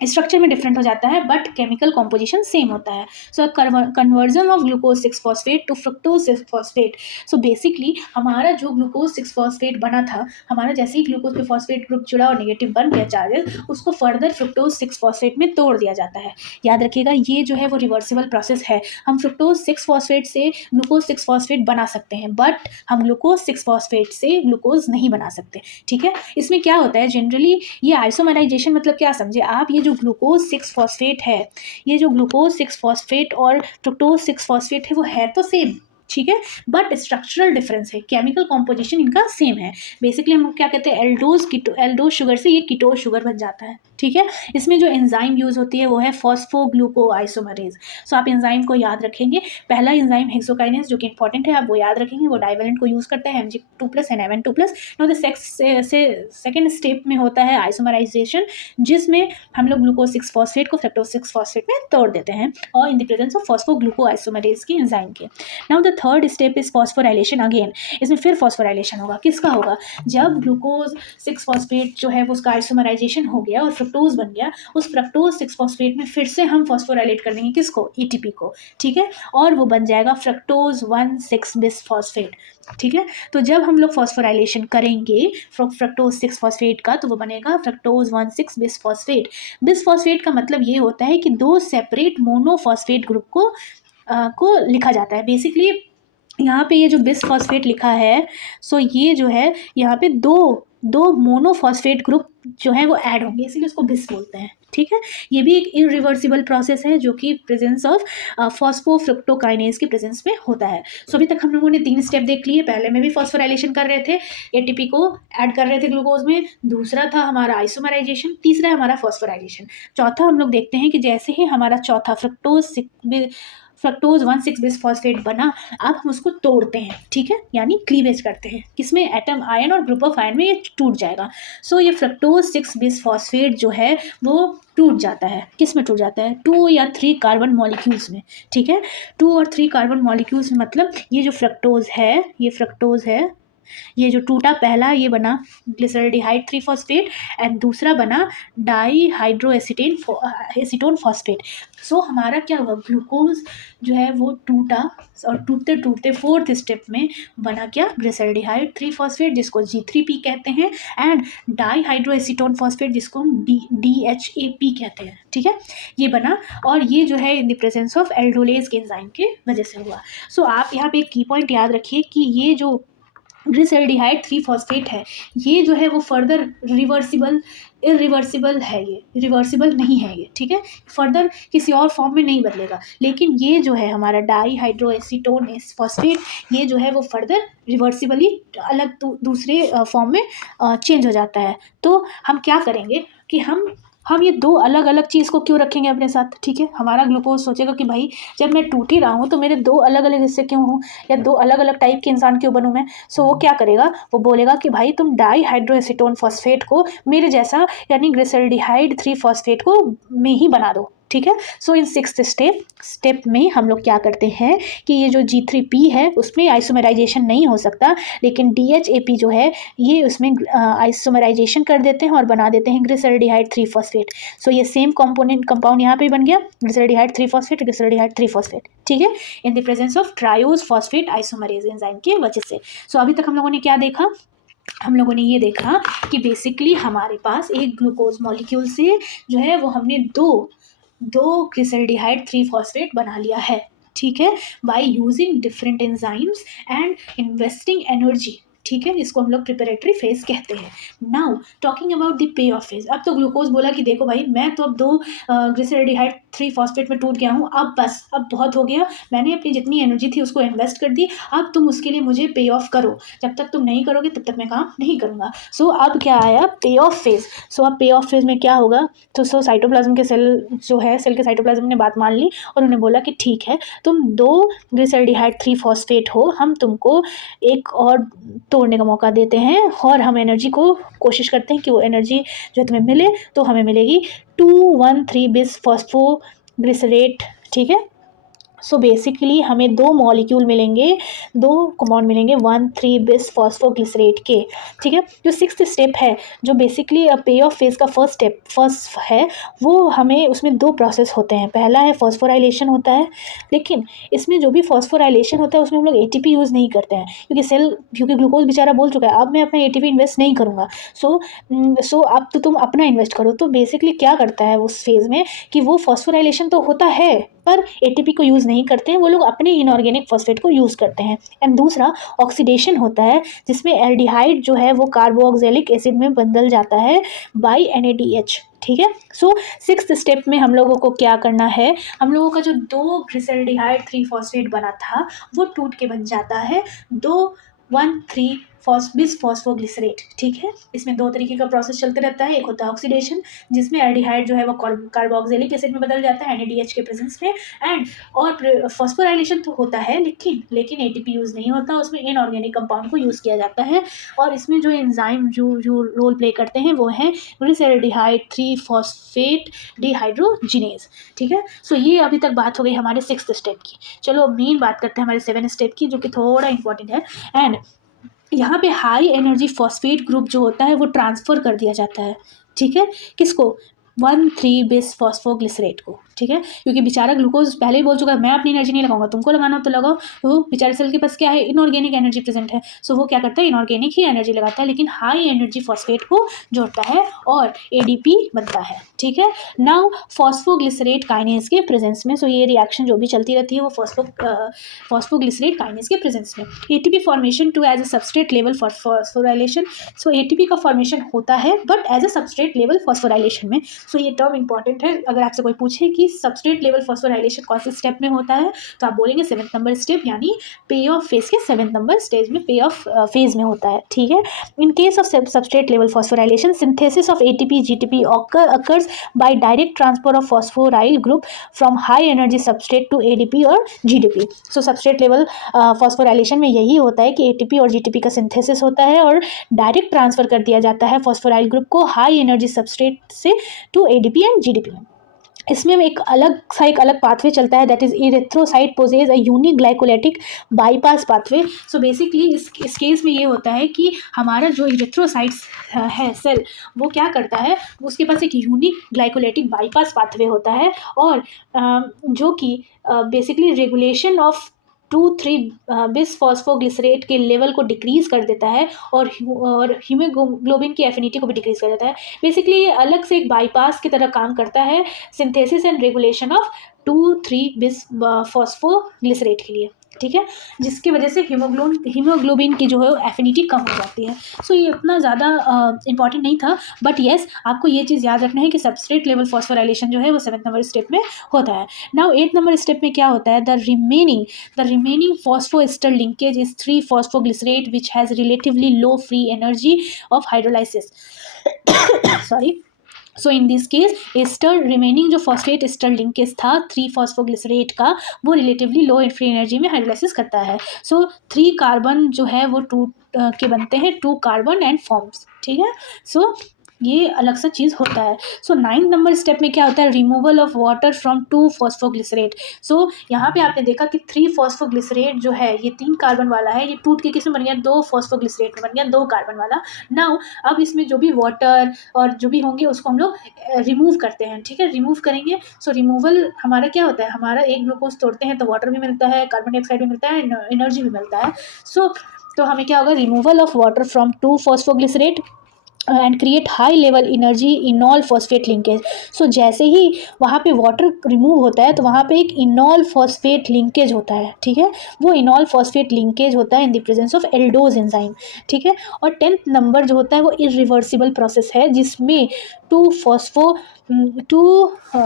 स्ट्रक्चर में डिफरेंट हो जाता है बट केमिकल कॉम्पोजिशन सेम होता है। So conversion of glucose 6 phosphate to fructose 6 phosphate. So basically हमारा जो ग्लूकोज 6 फॉस्फेट बना था, हमारा जैसे ही ग्लूकोज पे फॉस्फेट ग्रुप जुड़ा और नेगेटिव बन गया चार्जेस, उसको फर्दर फ्रुक्टोज 6 फॉस्फेट में तोड़ दिया जाता है। याद रखिएगा ये जो है वो रिवर्सिबल प्रोसेस है। हम फ्रुक्टोज 6 फॉस्फेट से ग्लूकोज 6 फॉस्फेट बना सकते हैं बट हम ग्लूकोज 6 फॉस्फेट से ग्लूकोज नहीं बना सकते, ठीक है। इसमें क्या होता है जनरली, ये आइसोमराइजेशन मतलब क्या समझे आप, ये जो ग्लूकोज 6 फॉस्फेट है, ये जो ग्लूकोज 6 फॉस्फेट और फ्रुक्टोज 6 फॉस्फेट है वो है तो सेम, ठीक है, बट स्ट्रक्चरल डिफरेंस है, केमिकल कॉम्पोजिशन इनका सेम है। बेसिकली हम क्या कहते हैं, एल्डोज शुगर से ये कीटोज शुगर बन जाता है, ठीक है। इसमें जो एंजाइम यूज होती है वो है फॉस्फोग्लूकोआइसोमरेज। सो आप एंजाइम को याद रखेंगे, पहला एंजाइम हेक्सोकाइनेज जो कि इंपॉर्टेंट है, आप वो याद रखेंगे, वो डाइवेलेंट को यूज करता है Mg2+ and Mn2+। Now the second step में होता है आइसोमराइजेशन, जिसमें हम लोग ग्लूकोज 6 फॉस्फेट को फ्रक्टोज 6 फॉस्फेट में तोड़ देते हैं और इन द प्रेजेंस ऑफ फॉस्फोग्लूकोआइसोमरेज की एंजाइम के। Now the third step is phosphorylation again. इसमें फिर फॉस्फोराइलेशन होगा, किसका होगा, जब ग्लूकोज 6 फॉस्फेट जो है वो उसका आइसोमराइजेशन हो गया और फ्रुक्टोज बन गया, उस फ्रक्टोज 6 फॉस्फेट में फिर से हम फॉस्फोराइलेट कर देंगे किसको, ATP को, ठीक है, और वो बन जाएगा फ्रक्टोज 1,6 बिस फॉस्फेट, ठीक है। तो जब हम लोग फॉस्फोराइलेशन करेंगे फ्रक्टोज 6 फॉस्फेट का तो वो बनेगा fructose 1,6 bis phosphate. Bis phosphate का मतलब ये होता है कि दो सेपरेट मोनोफॉस्फेट ग्रुप को लिखा जाता है। बेसिकली यहाँ पे ये जो बिस फॉस्फेट लिखा है, सो ये जो है यहाँ पे दो मोनोफॉस्फेट ग्रुप जो है वो ऐड होंगे, इसीलिए उसको बिस बोलते हैं, ठीक है। ये भी एक इरिवर्सिबल प्रोसेस है जो कि प्रेजेंस ऑफ फॉस्फोफ्रुक्टोकाइनेज के प्रेजेंस में होता है। सो अभी तक हम लोगों ने 3 स्टेप देख लिए। पहले में भी फॉस्फोराइलेशन कर रहे थे, ATP को ऐड कर रहे थे ग्लूकोज में, दूसरा था हमारा आइसोमराइजेशन, तीसरा है हमारा फॉस्फोराइलेशन, चौथा हम लोग देखते हैं कि जैसे ही हमारा चौथा फ्रक्टोज 1,6 बिस फॉस्फेट बना, अब हम उसको तोड़ते हैं, ठीक है, यानी क्लीवेज करते हैं, किसमें, एटम आयन और ग्रुप ऑफ आयन में ये टूट जाएगा। सो ये फ्रक्टोज 6 बिस फॉस्फेट जो है वो टूट जाता है, किस में टूट जाता है, 2 या 3 कार्बन मॉलिक्यूल्स में, ठीक है। 2 और 3 कार्बन मॉलिक्यूल्स में मतलब ये जो फ्रक्टोज है, ये फ्रक्टोज है, ये जो टूटा पहला ये बना ग्लिसरल्डिहाइड 3 फॉस्फेट एंड दूसरा बना डाईहाइड्रोएसीटोन फॉस्फेट। सो हमारा क्या हुआ, ग्लूकोज जो है वो टूटा और टूटते टूटते फोर्थ स्टेप में बना क्या, ग्लिसरल्डिहाइड 3 फॉस्फेट जिसको G3P कहते हैं एंड डाईहाइड्रोएसीटोन फॉस्फेट जिसको हम DHAP कहते हैं, ठीक है, ये बना और ये जो है in the presence of aldolase के एंजाइम के वजह से हुआ। सो आप यहाँ पे एक की पॉइंट याद रखिए कि ये जो ग्लिसरॉल्डिहाइड 3 फॉस्फेट है, ये जो है वो फर्दर इरिवर्सिबल है, ये रिवर्सिबल नहीं है ये, ठीक है, फर्दर किसी और फॉर्म में नहीं बदलेगा। लेकिन ये जो है हमारा डाईहाइड्रोएसीटोन फॉस्फेट, ये जो है वो फर्दर रिवर्सिबली अलग दूसरे फॉर्म में चेंज हो जाता है। तो हम क्या करेंगे कि हम ये दो अलग अलग चीज़ को क्यों रखेंगे अपने साथ, ठीक है। हमारा ग्लूकोज सोचेगा कि भाई जब मैं टूट ही रहा हूँ तो मेरे दो अलग अलग हिस्से क्यों हूँ, या दो अलग अलग टाइप के इंसान क्यों बनूँ मैं। सो वो क्या करेगा, वो बोलेगा कि भाई तुम डाईहाइड्रोएसीटोन फॉस्फेट को मेरे जैसा यानी ग्लिसरॉल्डिहाइड 3 फॉस्फेट को में ही बना दो, ठीक है। सो इन सिक्स्थ स्टेप में हम लोग क्या करते हैं कि ये जो G3P है उसमें आइसोमराइजेशन नहीं हो सकता, लेकिन DHAP जो है ये उसमें आइसोमराइजेशन कर देते हैं और बना देते हैं ग्लिसरॉल्डिहाइड 3 फॉस्फेट। सो ये सेम कंपाउंड यहाँ पे बन गया, ग्लिसरॉल्डिहाइड 3 फॉस्फेट, ठीक है, in the presence of triose phosphate isomerase enzyme की वजह से। सो अभी तक हम लोगों ने क्या देखा, हम लोगों ने ये देखा कि बेसिकली हमारे पास एक ग्लूकोज मॉलिक्यूल से जो है वो हमने दो ग्लिसरॉल्डिहाइड 3 फॉस्फेट बना लिया है, ठीक है, by using different enzymes and investing energy, ठीक है। इसको हम लोग प्रिपरेटरी फेज कहते हैं। Now talking about the pay of phase, अब तो ग्लूकोज बोला कि देखो भाई मैं तो अब दो ग्लिसरॉल्डिहाइड 3 फॉस्फेट में टूट गया हूँ, अब बस अब बहुत हो गया, मैंने अपनी जितनी एनर्जी थी उसको इन्वेस्ट कर दी, अब तुम उसके लिए मुझे पे ऑफ करो, जब तक तुम नहीं करोगे तब तक मैं काम नहीं करूँगा। सो अब क्या आया, पे ऑफ फेज। सो अब पे ऑफ फेज में क्या होगा, तो साइटोप्लाज्म के सेल जो है, सेल के साइटोप्लाज्म ने बात मान ली और उन्हें बोला कि ठीक है तुम दो ग्लिसरॉल्डिहाइड 3 फॉस्फेट हो, हम तुमको एक और तोड़ने का मौका देते हैं और हम एनर्जी को कोशिश करते हैं कि वो एनर्जी जो तुम्हें मिले, तो हमें मिलेगी 2,1,3 बिस फॉस्फोग्लिसरेट, ठीक है। सो बेसिकली हमें दो मॉलिक्यूल मिलेंगे, दो कंपाउंड मिलेंगे 1,3 बिस फॉस्फोग्लिसरेट के, ठीक है। जो सिक्स्थ स्टेप है, जो बेसिकली पे ऑफ फेज का फर्स्ट है, वो हमें उसमें दो प्रोसेस होते हैं। पहला है फॉस्फोराइलेशन होता है, लेकिन इसमें जो भी फॉस्फोराइलेशन होता है उसमें हम लोग ATP यूज़ नहीं करते हैं, क्योंकि ग्लूकोज बेचारा बोल चुका है अब मैं अपना ATP इन्वेस्ट नहीं करूँगा। सो अब तो तुम अपना इन्वेस्ट करो। तो बेसिकली क्या करता है उस फेज़ में कि वो फॉस्फोराइलेशन तो होता है पर ATP को यूज़ नहीं करते हैं, वो लोग अपने इनऑर्गेनिक फॉस्फेट को यूज़ करते हैं। एंड दूसरा ऑक्सीडेशन होता है, जिसमें एल्डिहाइड जो है वो कार्बोक्सिलिक एसिड में बदल जाता है बाय NADH, ठीक है। सो सिक्स्थ स्टेप में हम लोगों को क्या करना है, हम लोगों का जो दो ग्लिसरॉल्डिहाइड 3 फॉस्फेट बना था वो टूट के बन जाता है 2,1,3 बिस फॉस्फोग्लिसरेट, ठीक है। इसमें दो तरीके का प्रोसेस चलते रहता है, एक होता है ऑक्सीडेशन जिसमें एल्डिहाइड जो है वो कार्बोक्सिलिक एसिड में बदल जाता है NADH के प्रेजेंस में, एंड और फॉस्फोराइलेशन तो होता है लेकिन ATP यूज़ नहीं होता, उसमें इनऑर्गेनिक कंपाउंड को यूज़ किया जाता है। और इसमें जो एंजाइम जो रोल प्ले करते हैं वो हैं ग्लिसरॉल्डिहाइड 3 फॉस्फेट डिहाइड्रोजिनेज, ठीक है। सो ये अभी तक बात हो गई हमारे सिक्स्थ स्टेप की। चलो मेन बात करते हैं हमारे 7th स्टेप की, जो कि थोड़ा इंपॉर्टेंट है। एंड यहाँ पे हाई एनर्जी फॉस्फेट ग्रुप जो होता है वो ट्रांसफ़र कर दिया जाता है, ठीक है, किसको, 1,3 बिस फॉस्फोग्लिसरेट को, ठीक है। क्योंकि बेचारा ग्लूकोज पहले ही बोल चुका है मैं अपनी एनर्जी नहीं लगाऊंगा, तुमको लगाना हो तो लगाओ। तो बेचारे सेल के पास क्या है, इनऑर्गेनिक एनर्जी प्रेजेंट है, सो वो क्या करता है, इनऑर्गेनिक ही एनर्जी लगाता है, लेकिन हाई एनर्जी फॉस्फेट को जोड़ता है और ADP बनता है, ठीक है। नाउ फॉस्फोग्लिसरेट काइनेज के प्रेजेंस में, सो ये रिएक्शन जो भी चलती रहती है वो फॉस्फोग्लिसरेट काइनेज के प्रेजेंस में ATP formation to as a substrate level phosphorylation. So ATP का फॉर्मेशन होता है but as a substrate level phosphorylation में। सो ये टर्म इंपॉर्टेंट है, अगर आपसे कोई पूछे कि सबस्ट्रेट लेवल फॉस्फोराइलेशन कौन से स्टेप में होता है तो आप बोलेंगे 7th नंबर स्टेप, यानी पे ऑफ फेज के 7th नंबर स्टेज में पे ऑफ फेज में होता है, ठीक है। In case of substrate level phosphorylation synthesis of ATP GTP occurs by direct transfer of phosphoryl group from high energy substrate to ADP और GDP। सो substrate level phosphorylation में यही होता है कि ATP और GTP का सिंथेसिस होता है और डायरेक्ट ट्रांसफर कर दिया जाता है फॉस्फोराइल ग्रुप को हाई एनर्जी सबस्ट्रेट से टू ADP एंड GDP में। इसमें एक अलग पाथवे चलता है, that is erythrocyte possess a unique glycolytic bypass pathway. So basically इस केस में ये होता है कि हमारा जो इरेथ्रोसाइट्स है सेल, वो क्या करता है, उसके पास एक यूनिक ग्लाइकोलाइटिक बाईपास पाथवे होता है और जो कि बेसिकली रेगुलेशन ऑफ 2,3 बिस फॉस्फोग्लिसरेट के लेवल को डिक्रीज कर देता है और हीमोग्लोबिन की एफिनिटी को भी डिक्रीज कर देता है। बेसिकली ये अलग से एक बाईपास की तरह काम करता है सिंथेसिस एंड रेगुलेशन ऑफ 2,3 बिस फॉस्फोग्लिसरेट के लिए, ठीक है, जिसकी वजह से हीमोग्लोबिन की जो है एफिनिटी कम हो जाती है। सो ये उतना ज़्यादा इंपॉर्टेंट नहीं था, बट येस आपको ये चीज़ याद रखना है कि सबस्ट्रेट लेवल फॉस्फोराइलेशन जो है वो 7th नंबर स्टेप में होता है। नाउ 8th नंबर स्टेप में क्या होता है, the remaining phosphoester linkage is three phosphoglycerate which has relatively low free energy of hydrolysis sorry. So in this case ester remaining जो फॉस्फेट एस्टर लिंकेज था three phosphoglycerate का, वो रिलेटिवली लो फ्री एनर्जी में hydrolysis करता है। सो 3 कार्बन जो है वो 2 के बनते हैं, 2 कार्बन एंड फॉर्म्स, ठीक है। सो ये अलग सा चीज़ होता है। सो 9th नंबर स्टेप में क्या होता है, रिमूवल ऑफ वाटर फ्रॉम 2-फॉस्फोग्लिसरेट। सो यहाँ पे आपने देखा कि 3-फॉस्फोग्लिसरेट जो है ये 3 कार्बन वाला है, ये टूट के किस में बन गया, 2-फॉस्फोग्लिसरेट में बन गया, 2 कार्बन वाला। नाउ अब इसमें जो भी वाटर और जो भी होंगे उसको हम लोग रिमूव करते हैं, ठीक है, रिमूव करेंगे। सो रिमूवल हमारा क्या होता है, हमारा एक ग्लूकोज तोड़ते हैं तो वाटर भी मिलता है, कार्बन डाइऑक्साइड भी मिलता है, एनर्जी भी मिलता है। सो तो हमें क्या होगा, removal of water from two phosphoglycerate and create high level energy enol phosphate linkage. So जैसे ही वहाँ पे वाटर रिमूव होता है तो वहाँ पे एक इनॉल फॉस्फेट लिंकेज होता है, ठीक है, वो इनॉल फॉस्फेट लिंकेज होता है in the presence of aldose enzyme, ठीक है। और 10th नंबर जो होता है वो इरिवर्सिबल प्रोसेस है, जिसमें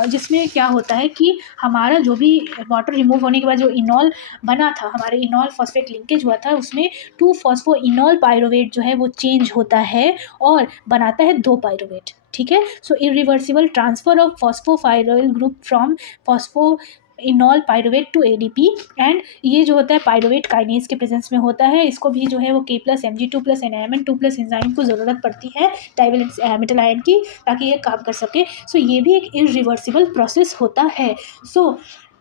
जिसमें क्या होता है कि हमारा जो भी वाटर रिमूव होने के बाद जो इनॉल बना था, हमारे इनॉल फॉस्फेट लिंकेज हुआ था, उसमें 2-फॉस्फो इनॉल पायरोवेट जो है वो चेंज होता है और बनाता है 2 पायरोवेट, ठीक है। So irreversible transfer of phosphoryl group from phospho enol pyruvate to ADP, and ये जो होता है पायरोवेट काइनेज के प्रेजेंस में होता है। इसको भी जो है वो K+Mg2+ NAMN2+ एंजाइम को ज़रूरत पड़ती है डाइवेलेंस मेटल आयन की, ताकि ये काम कर सके। सो ये भी एक इरिवर्सिबल प्रोसेस होता है। सो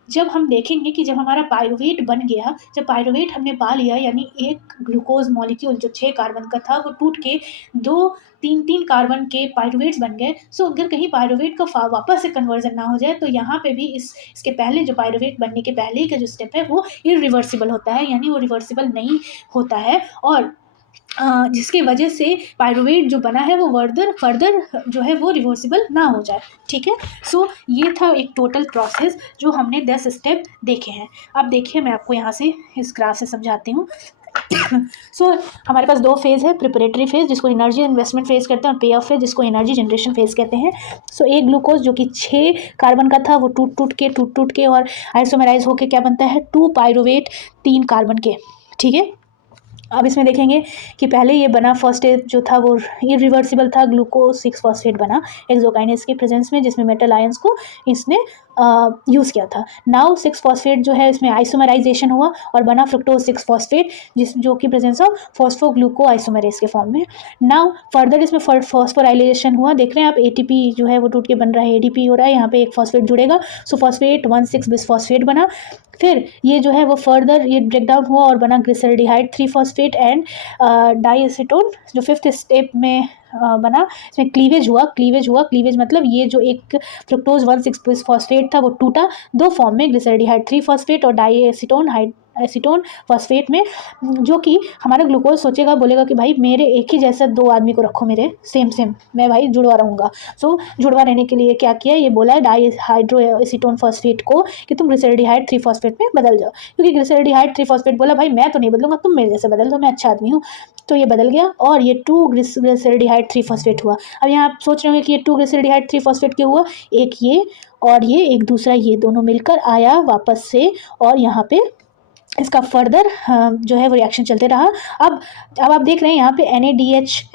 जब हम देखेंगे कि जब हमारा पायरुवेट बन गया, जब पायरुवेट हमने पा लिया, यानी एक ग्लूकोज मॉलिक्यूल जो 6 कार्बन का था वो टूट के 2-3 कार्बन के पायरुवेट्स बन गए। सो अगर कहीं पायरुवेट का वापस से कन्वर्जन ना हो जाए तो यहाँ पे भी इसके पहले जो पायरुवेट बनने के पहले का जो स्टेप है वो इरिवर्सिबल होता है, यानी वो रिवर्सिबल नहीं होता है, और जिसकी वजह से पायरुवेट जो बना है वो फर्दर जो है वो रिवर्सिबल ना हो जाए, ठीक है। सो ये था एक टोटल प्रोसेस जो हमने 10 स्टेप देखे हैं। अब देखिए मैं आपको यहाँ से इस ग्राफ से समझाती हूँ। सो हमारे पास 2 फेज़ है, प्रिपरेटरी फेज़ जिसको एनर्जी इन्वेस्टमेंट फेज़ कहते हैं, और पे ऑफ फेज़ जिसको एनर्जी जनरेशन फेज़ कहते हैं। सो एक ग्लूकोज जो कि 6 कार्बन का था वो टूट के और आइसोमराइज होकर क्या बनता है, 2 पायरुवेट 3 कार्बन के, ठीक है। अब इसमें देखेंगे कि पहले ये बना फर्स्ट स्टेप जो था वो इरिवर्सिबल था, ग्लूकोज 6-फॉस्फेट बना एक्सोकाइनेज के प्रेजेंस में, जिसमें मेटल आयंस को इसने यूज़ किया था। नाउ 6-फॉस्फेट जो है इसमें आइसोमराइजेशन हुआ और बना फ्रुक्टोज 6-फॉस्फेट, जो कि प्रेजेंस ऑफ फॉस्फोग्लूको आइसोमरेज के फॉर्म में। नाउ फर्दर इसमें फॉस्फोराइलेशन हुआ, देख रहे हैं आप, एटीपी जो है वो टूट के बन रहा है, एडीपी हो रहा है, यहाँ पे एक फॉस्फेट जुड़ेगा, सो फॉस्फेट 1,6-बिसफॉस्फेट बना। फिर ये जो है वो फर्दर ये ब्रेक डाउन हुआ और बना ग्लिसरल्डिहाइड 3-फॉस्फेट एंड डाइएसीटोन, जो 5th स्टेप में बना। इसमें क्लीवेज मतलब ये जो एक फ्रुक्टोज 1,6-बिसफॉस्फेट था वो टूटा 2 फॉर्म में, ग्लिसरल्डिहाइड 3-फॉस्फेट और डाइएसीटोन फॉस्फेट में, जो कि हमारा ग्लूकोज सोचेगा, बोलेगा कि भाई मेरे एक ही जैसा 2 आदमी को रखो, मेरे सेम मैं भाई जुड़वा रहूँगा। सो जुड़वा रहने के लिए क्या किया, ये बोला है डाइहाइड्रोएसीटोन फॉस्फेट को कि तुम ग्लिसरल्डिहाइड 3-फॉस्फेट में बदल जाओ, क्योंकि ग्लिसरल्डिहाइड 3-फॉस्फेट बोला भाई मैं तो नहीं बदलूंगा, तुम मेरे जैसे बदल दो, मैं अच्छा आदमी हूँ। तो ये बदल गया और ये 2 ग्लिसरल्डिहाइड 3-फॉस्फेट हुआ। अब यहाँ आप सोच रहे होंगे कि ये 2 ग्लिसरल्डिहाइड 3-फॉस्फेट क्यों हुआ, एक ये और ये एक दूसरा, ये दोनों मिलकर आया वापस से, और यहाँ पे इसका फर्दर जो है वो रिएक्शन चलते रहा। अब आप देख रहे हैं यहाँ पे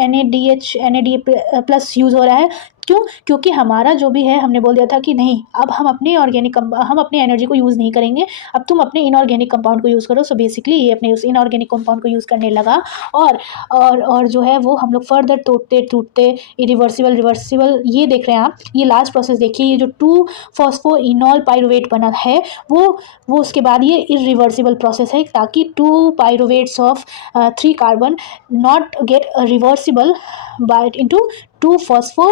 NADH+ यूज़ हो रहा है, क्यों, क्योंकि हमारा जो भी है हमने बोल दिया था कि नहीं, अब हम अपने एनर्जी को यूज़ नहीं करेंगे, अब तुम अपने इनऑर्गेनिक कंपाउंड को यूज़ करो। सो बेसिकली ये अपने उस इनऑर्गेनिक कंपाउंड को यूज़ करने लगा, और जो है वो हम लोग फर्दर टूटते रिवर्सिबल, ये देख रहे हैं आप, ये लास्ट प्रोसेस देखिए, ये जो 2-फॉस्फो इनॉल पायरुवेट बना है वो उसके बाद ये इरिवर्सिबल प्रोसेस है, ताकि 2 pyruvates of 3 carbon not get reversible by into two phospho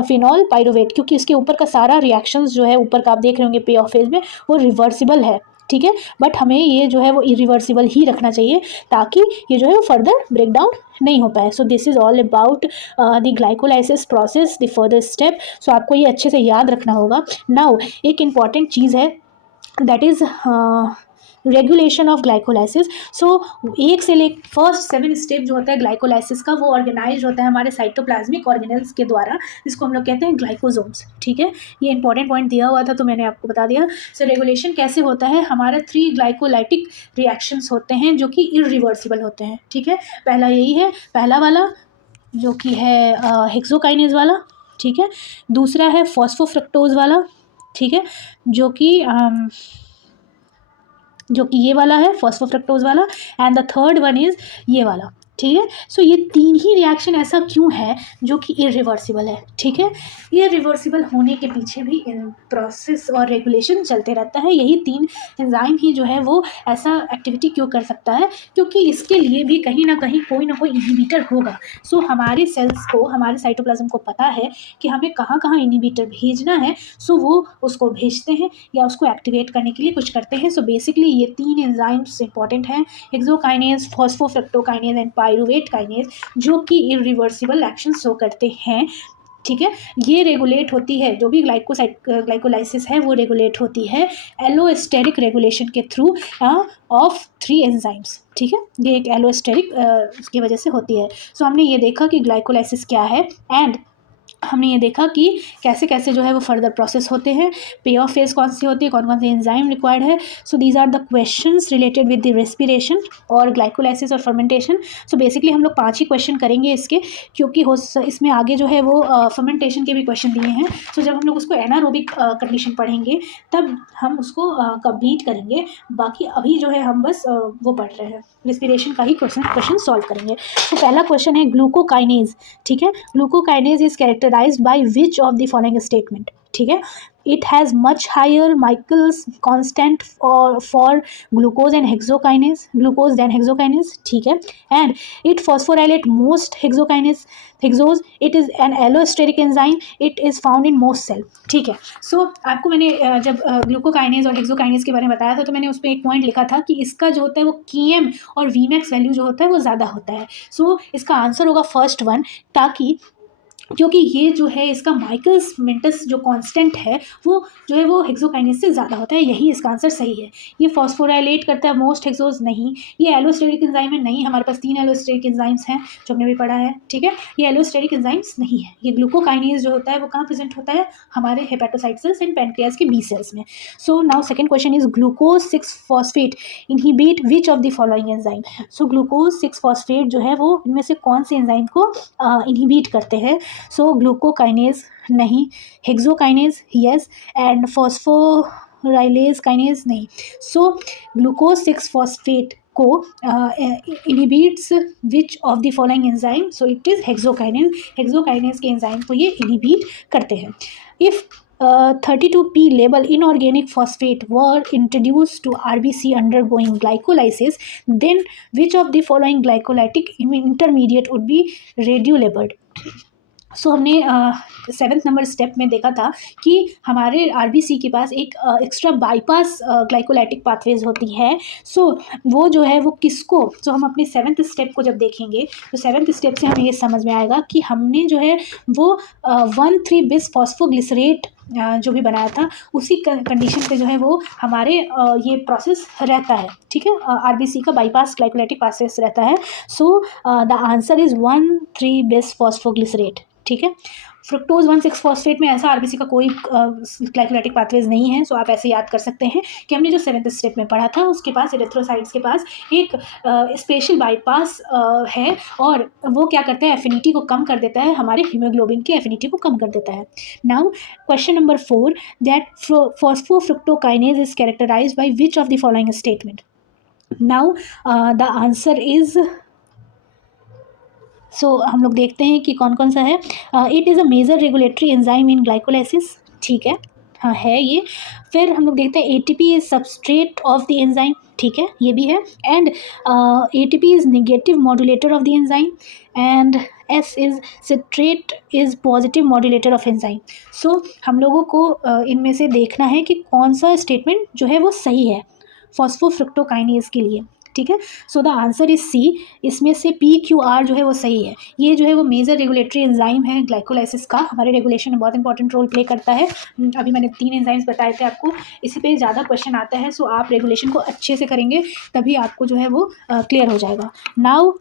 phenol pyruvate, क्योंकि इसके ऊपर का सारा रिएक्शंस जो है ऊपर का आप देख रहे होंगे पे ऑफ फेज में, वो रिवर्सिबल है, ठीक है। बट हमें ये जो है वो इरिवर्सिबल ही रखना चाहिए, ताकि ये जो है वो फर्दर ब्रेक डाउन नहीं हो पाए। So this is all about the glycolysis process, the further step. So आपको ये अच्छे से याद रखना होगा। नाउ एक इम्पॉर्टेंट चीज़ है, that is regulation of glycolysis. So एक से ले फर्स्ट 7 स्टेप जो होता है ग्लाइकोलाइसिस का, वो ऑर्गेनाइज होता है हमारे साइटोप्लाज्मिक ऑर्गेनेल्स के द्वारा, जिसको हम लोग कहते हैं ग्लाइकोसोम्स। ठीक है, ये इंपॉर्टेंट पॉइंट दिया हुआ था तो मैंने आपको बता दिया। सो रेगुलेशन कैसे होता है, हमारे 3 ग्लाइकोलाइटिक रिएक्शंस होते हैं जो कि इरिवर्सिबल होते हैं। ठीक है, पहला यही है, पहला वाला जो कि है हेक्सोकाइनेज वाला। ठीक है, दूसरा है फॉस्फोफ्रक्टोज वाला। ठीक है, जो कि ये वाला है फॉस्फोफ्रक्टोज वाला, and the third one is ये वाला। ठीक है, सो ये 3 ही रिएक्शन ऐसा क्यों है जो कि इरिवर्सिबल है। ठीक है, इरिवर्सिबल होने के पीछे भी प्रोसेस और रेगुलेशन चलते रहता है। यही 3 एंजाइम ही जो है वो ऐसा एक्टिविटी क्यों कर सकता है, क्योंकि इसके लिए भी कहीं ना कहीं कोई ना कोई इनहिबिटर होगा। सो हमारे सेल्स को, हमारे साइटोप्लाज्म को पता है कि हमें कहाँ कहाँ इनहिबिटर भेजना है, सो वो उसको भेजते हैं या उसको एक्टिवेट करने के लिए कुछ करते हैं। सो बेसिकली ये 3 एंजाइम्स इंपॉर्टेंट हैं, hexokinase, phosphofructokinase and pyruvate kinase, जो कि इरिवर्सिबल एक्शन शो करते हैं। ठीक है, ये रेगुलेट होती है, जो भी ग्लाइकोलाइसिस है वो रेगुलेट होती है एलोस्टेरिक रेगुलेशन के थ्रू ऑफ 3 एंजाइम्स। ठीक है, ये एक एलोस्टेरिक की वजह से होती है। सो हमने ये देखा कि ग्लाइकोलाइसिस क्या है, एंड हमने ये देखा कि कैसे कैसे जो है वो फर्दर प्रोसेस होते हैं, पे ऑफ फेज कौन सी होती है, कौन कौन से एंजाइम रिक्वायर्ड है। So these are the questions related with the respiration और ग्लाइकोलाइसिस और फर्मेंटेशन। सो बेसिकली हम लोग 5 ही क्वेश्चन करेंगे इसके, क्योंकि इसमें आगे जो है वो फर्मेंटेशन के भी क्वेश्चन दिए हैं। सो जब हम लोग उसको एनारोबिक कंडीशन पढ़ेंगे तब हम उसको कंप्लीट करेंगे। बाकी अभी जो है हम बस वो पढ़ रहे हैं, रेस्पिरेशन का ही क्वेश्चन सॉल्व करेंगे। तो पहला क्वेश्चन है ग्लूकोकाइनेज। ठीक है, glucokinase is characterised by which of the following statement. ठीक है, it has much higher Michael's constant for glucose and glucose than hexokinase. ठीक है, and it phosphorylate most hexose. It is an allosteric enzyme. It is found in most cell. ठीक है, सो आपको मैंने जब glucokinase और हेक्सोकाइनेज के बारे में बताया था तो मैंने उस पर एक पॉइंट लिखा था कि इसका जो होता है वो Km और Vmax वैल्यू जो होता है वो ज़्यादा होता है। सो इसका आंसर होगा फर्स्ट वन, ताकि क्योंकि ये जो है इसका माइकल्स मेंटस जो कांस्टेंट है वो जो है वो हेक्सोकाइनेज से ज़्यादा होता है, यही इसका आंसर सही है। ये फॉस्फोराइलेट करता है मोस्ट हेक्सोज, नहीं। ये एलोस्टेरिक एंजाइम है, नहीं। हमारे पास 3 एलोस्टेरिक एंजाइम्स हैं जो हमने भी पढ़ा है। ठीक है, ये एलोस्टेरिक एंजाइम्स नहीं है। ये ग्लूकोकाइनेज जो होता है वो कहाँ प्रेजेंट होता है, हमारे हेपेटोसाइट सेल्स एंड पैनक्रियाज के बी सेल्स में। So now second question is glucose 6 phosphate inhibit which of the following enzyme. So glucose 6 phosphate जो है वो इनमें से कौन से एंजाइम को इनहिबिट करते हैं। सो ग्लूकोकाइनेज नहीं, hexokinase yes, and phosphorylase kinase नहीं। सो ग्लूकोज 6 फॉस्फेट को inhibits which of the following enzyme. So it is hexokinase. Hexokinase के एंजाइम को ये इनहिबिट करते हैं। If 32P label inorganic phosphate were introduced to RBC undergoing glycolysis, then which of the following glycolytic intermediate would be radiolabeled? सो हमने 7th number step में देखा था कि हमारे आरबीसी के पास एक एक्स्ट्रा बाईपास ग्लाइकोलाइटिक पाथवेज होती है। सो वो जो है वो किसको, जो हम अपने 7th स्टेप को जब देखेंगे तो 7th स्टेप से हमें ये समझ में आएगा कि हमने जो है वो 1,3-bis फॉस्फोग्लिसरेट जो भी बनाया था उसी कंडीशन पे जो है वो हमारे ये प्रोसेस रहता है। ठीक है, आरबीसी का बाईपास ग्लाइकोलाइटिक प्रोसेस रहता है। So the answer is 1,3-bis phosphoglycerate. ठीक है, फ्रुक्टोज 1,6 फॉस्फेट में ऐसा आरबीसी का कोई ग्लाइकोलाइटिक पाथवेज नहीं है। सो आप ऐसे याद कर सकते हैं कि हमने जो 7th स्टेप में पढ़ा था उसके पास एरिथ्रोसाइट्स के पास एक स्पेशल बाईपास है, और वो क्या करता है, एफिनिटी को कम कर देता है, हमारे हीमोग्लोबिन की एफिनिटी को कम कर देता है। Now question number 4, that phosphofructokinase is characterised by which of the following statement. Now the answer is, so हम लोग देखते हैं कि कौन कौन सा है। It is a major regulatory enzyme in glycolysis. ठीक है, हाँ है ये। फिर हम लोग देखते हैं ATP is substrate of the enzyme. ठीक है, ये भी है। And ATP is negative modulator of the enzyme, and as is citrate is positive modulator of enzyme. So हम लोगों को इनमें से देखना है कि कौन सा स्टेटमेंट जो है वो सही है फॉस्फोफ्रुक्टोकाइनेज के लिए। ठीक है। So the answer is C. इसमें से PQR जो है वो सही है। ये जो है वो मेजर रेगुलेटरी एंजाइम है ग्लाइकोलाइसिस का, हमारे रेगुलेशन में बहुत इंपॉर्टेंट रोल प्ले करता है। अभी मैंने 3 एंजाइम्स बताए थे आपको, इसी पे ज़्यादा क्वेश्चन आता है। सो आप रेगुलेशन को अच्छे से करेंगे तभी आपको जो है वो क्लियर हो जाएगा। नाउ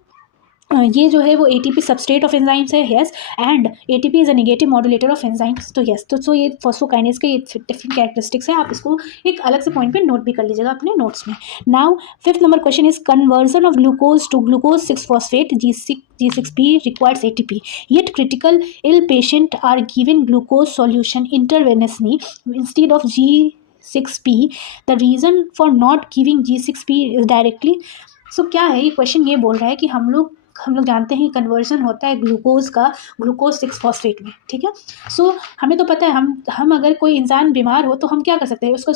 ये जो है वो ATP सबस्ट्रेट ऑफ एंजाइम्स है, yes, and ATP is a negative modulator of enzymes, तो यस, तो सो ये फॉस्फोकाइनेज के ये डिफरेंट कैरेक्टरिस्टिक्स है। आप इसको एक अलग से पॉइंट पे नोट भी कर लीजिएगा अपने नोट्स में। Now 5th number question is conversion of glucose to glucose 6 phosphate G6P requires ATP, yet critical ill patient are given glucose solution intravenously instead of G6P. The reason for not giving G6P is directly. सो क्या है ये question, ये बोल रहा है कि हम लोग जानते हैं कन्वर्जन होता है ग्लूकोज का ग्लूकोज 6 फॉस्फेट में, ठीक है। सो हमें तो पता है हम अगर कोई इंसान बीमार हो तो हम क्या कर सकते हैं, उसको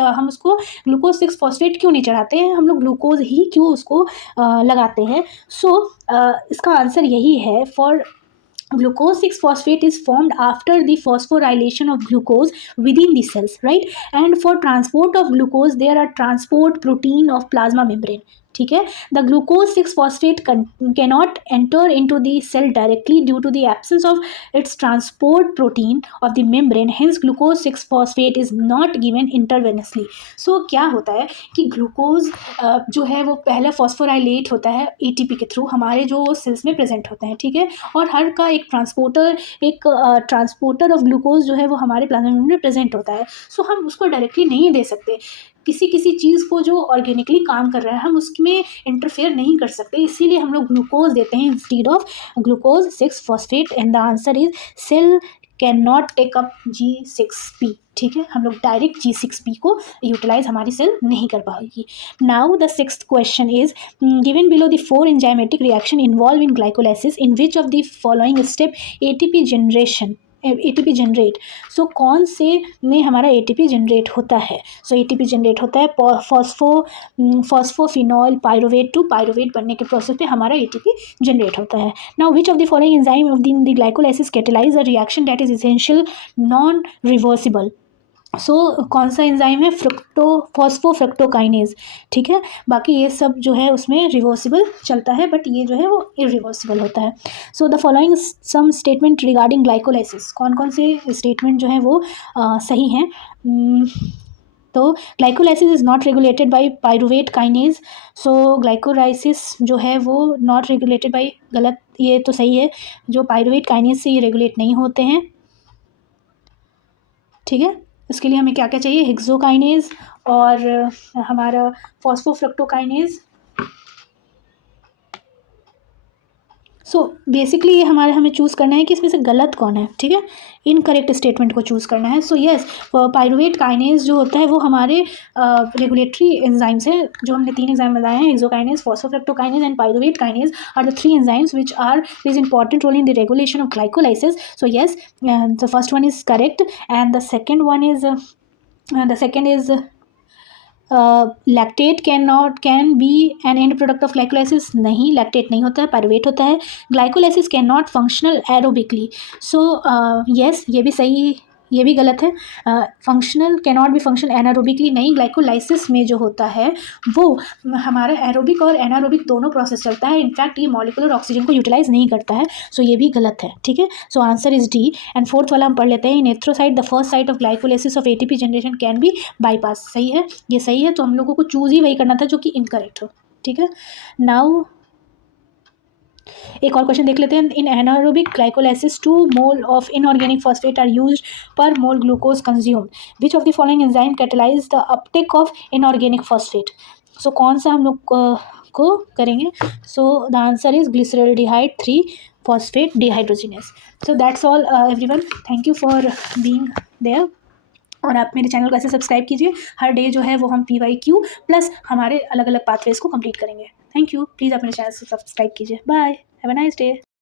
हम उसको ग्लूकोज 6 फॉस्फेट क्यों नहीं चढ़ाते हैं, हम लोग ग्लूकोज ही क्यों उसको लगाते हैं। सो इसका आंसर यही है, for glucose 6 phosphate is formed after the phosphorylation of glucose within the cells, right? And for transport of glucose there are transport protein of plasma membrane, ठीक है। The glucose 6 phosphate cannot enter into the cell directly due to the absence of its transport protein of the membrane, hence glucose 6 phosphate is not given intravenously. So क्या होता है कि glucose जो है वो पहले फॉस्फोराइलेट होता है ATP के थ्रू हमारे जो सेल्स में प्रेजेंट होते हैं, ठीक है, और हर का एक ट्रांसपोर्टर ऑफ ग्लूकोज जो है वो हमारे प्लाज्मा मेम्ब्रेन में प्रेजेंट होता है। सो हम उसको डायरेक्टली नहीं दे सकते, किसी चीज़ को जो ऑर्गेनिकली काम कर रहा है हम उसमें इंटरफेयर नहीं कर सकते, इसीलिए हम लोग ग्लूकोज देते हैं instead of glucose 6 phosphate, and the answer is cell can not take up G6P, ठीक है। हम लोग डायरेक्ट G6P को यूटिलाइज हमारी सेल नहीं कर पाएगी। Now the 6th question is given below the 4 enzymatic reaction involve in glycolysis in which of the following step ATP generate. So कौन से में हमारा ATP जनरेट होता है। सो ATP जनरेट होता है फॉस्फोफिनॉल पायरुवेट टू पायरुवेट बनने के प्रोसेस पे हमारा ATP जनरेट होता है। Now which of the following enzyme of the glycolysis catalyse a reaction that is essential non reversible. So कौन सा एंजाइम है, फॉस्फोफ्रक्टोकाइनेज, ठीक है। बाकी ये सब जो है उसमें रिवर्सिबल चलता है, बट ये जो है वो इरिवर्सिबल होता है। So the following some statement regarding glycolysis, कौन कौन से स्टेटमेंट जो है वो सही हैं। तो glycolysis is not regulated by pyruvate kinase. So glycolysis जो है वो नॉट रेगुलेटेड बाय, गलत, ये तो सही है, जो पायरुवेट काइनेज से ये रेगुलेट नहीं होते हैं, ठीक है। इसके लिए हमें क्या क्या चाहिए, हेक्सोकाइनेज और हमारा फॉस्फोफ्रक्टोकाइनेज। सो बेसिकली ये हमें चूज़ करना है कि इसमें से गलत कौन है, ठीक है, इनकरेक्ट स्टेटमेंट को चूज़ करना है। सो यस, पायरुवेट काइनेज जो होता है वो हमारे रेगुलेटरी एंजाइम्स हैं, जो हमने 3 एंजाइम बताए हैं, hexokinase, phosphofructokinase and pyruvate kinase are the 3 enzymes which are plays important role in the regulation of glycolysis. So yes, the first one is correct, and the second one is lactate can be an end product of glycolysis. नहीं, lactate नहीं होता है, pyruvate होता है। Glycolysis can not functional aerobically. So yes, ये भी सही, ये भी गलत है। Functional can not be functional anaerobically, नहीं, ग्लाइकोलाइसिस में जो होता है वो हमारा एरोबिक और एनारोबिक दोनों प्रोसेस चलता है। इनफैक्ट ये मॉलिकुलर ऑक्सीजन को यूटिलाइज नहीं करता है। सो ये भी गलत है, ठीक है। So answer is D. And 4th वाला हम पढ़ लेते हैं, in erythrocyte the first site of glycolysis of ATP generation can be bypass. सही है, ये सही है, तो हम लोगों को चूज़ ही वही करना था जो कि इनकरेक्ट हो, ठीक है। नाउ एक और क्वेश्चन देख लेते हैं। In anaerobic glycolysis 2 mole of inorganic phosphate are used per mole glucose consumed. Which of the following enzyme catalyse the uptake of inorganic phosphate. So कौन सा हम लोग को करेंगे। So the answer is glyceraldehyde 3 phosphate dehydrogenase. So that's all everyone, thank you for being there. और आप मेरे channel को ऐसे सब्सक्राइब कीजिए, हर डे जो है वो हम PYQ प्लस हमारे अलग अलग पाथवेज को कंप्लीट करेंगे। थैंक यू, प्लीज़ आप मेरे चैनल से सब्सक्राइब कीजिए। Bye, have a nice day.